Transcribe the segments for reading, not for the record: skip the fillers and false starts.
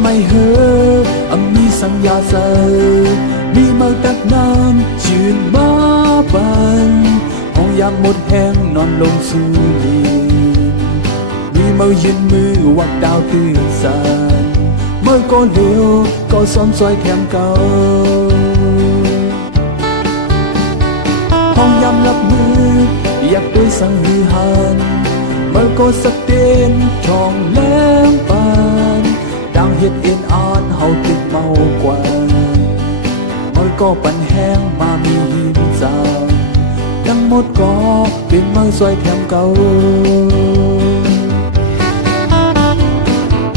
ไม่เหอมีสัญญาเสมีเมื่อตักน้ำจืนมาบันห้องยามหมดแห้งนอนลงสู่ลีมีเมื่อยืนมือวักดาวตื่นสานเมื่อก็เลี้ยวก็ซ้อมซอยแคมเก่าห้องยามรับมืออยากด้วยสังหือหันเมื่อก็สักเด่นช่องแรงปานดังเฮ็ดเอ็นอาดเฮาติดเมากว่าเมื่อก็ปันแห้งมามีหินจางทั้งหมดก็เป็นเมื่อซอยแคมเก่า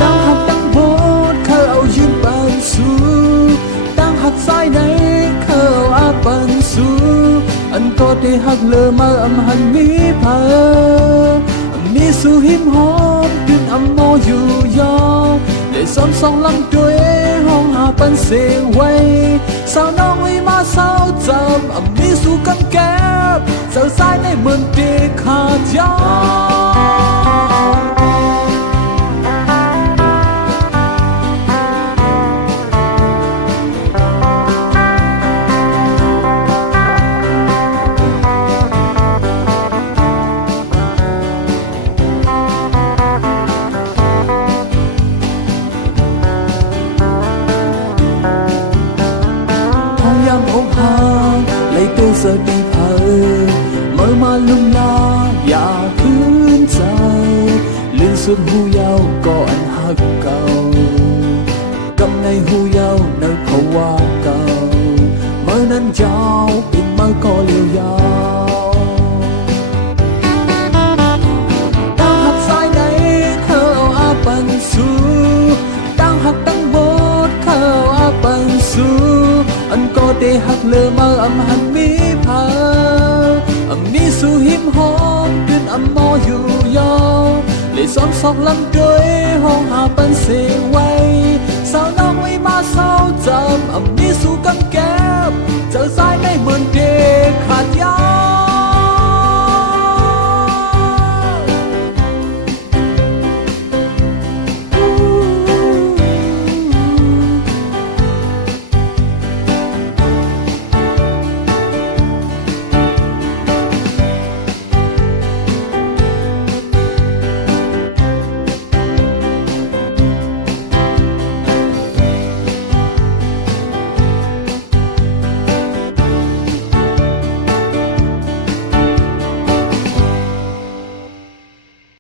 ตั้งหักตั้งโบดเขาเอายืนปันสู้ตั้งหักสายไหนเขาเอาอาปันสู้อันก็ได้หักเลอมาอำหันมีเพอมีสู่หิมหอมดึงอำโมอยู่ยองได้ซ้อมสองลำด้วยห้องหาปันเสียงไว้สาวน้องไว้มาสาวจำมีสู่กำแก้บเจ้าสายในเมืองเด็กขาดยาอกหาเลยเกิดสติเพอเมื่อมาลุ่มลาอย่าคืนใจลื่นสุดหูยาวก็อันหักเก่ากำในหูยาวในภาวะเก่าเมื่อนั้นยาวเป็นเมื่อก็เลี้ยวยาวตั้งหักสายไหนเขาอาปันสู้ตั้งหักตั้งโบดเขาอาปันสู้อันก็ได้หักเลอมาอำหันมีเพอมีสู่หิมหอมขึ้นอำมออยู่ยาวเลยซ้อมสองลำด้วยห้องหาปันเสียงไว้สาวน้องไว้มาสาวจำมีสู่กำแก้บเจอสายในเหมือนเด็กขาดยา